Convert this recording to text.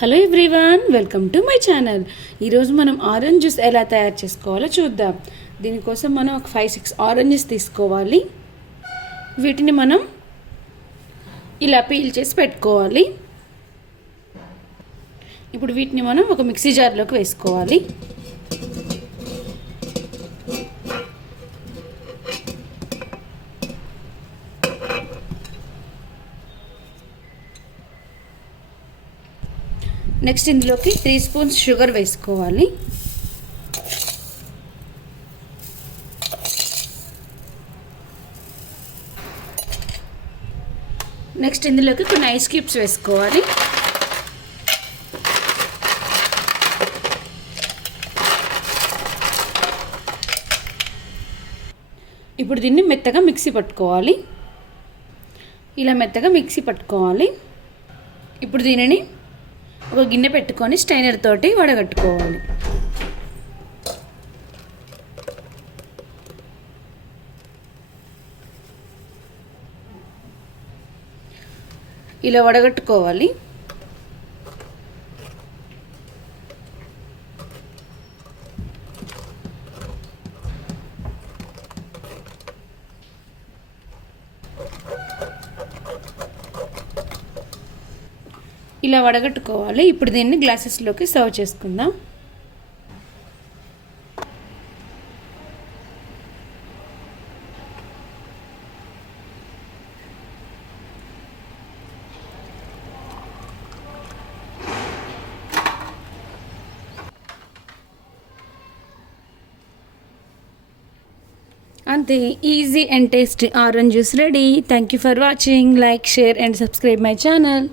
Hello everyone, welcome to my channel. ఈరోజు మనం orange juice ఎలా తయారు చేసుకోవాలో చూద్దాం. దీనికోసం మనం ఒక 5-6 ఆరెంజెస్ తీసుకోవాలి. వీటిని మనం ఇలా పీల్ చేసి పెట్టుకోవాలి. ఇప్పుడు వీటిని మనం ఒక మిక్సీ జార్లోకి వేసుకోవాలి. నెక్స్ట్ ఇందులోకి 3 స్పూన్స్ షుగర్ వేసుకోవాలి. నెక్స్ట్ ఇందులోకి కొన్ని ఐస్ క్యూబ్స్ వేసుకోవాలి. ఇప్పుడు దీన్ని మెత్తగా మిక్సీ పట్టుకోవాలి. ఇలా మెత్తగా మిక్సీ పట్టుకోవాలి. ఇప్పుడు దీనిని ఒక గిన్నె పెట్టుకొని స్ట్రైనర్ తోటి వడగట్టుకోవాలి. ఇలా వడగట్టుకోవాలి. ఇలా వడగట్టుకోవాలి. ఇప్పుడు దీన్ని గ్లాసెస్లోకి సర్వ్ చేసుకుందాం. అంతే, easy and tasty orange juice ready. Thank you for watching. Like, share and subscribe my channel.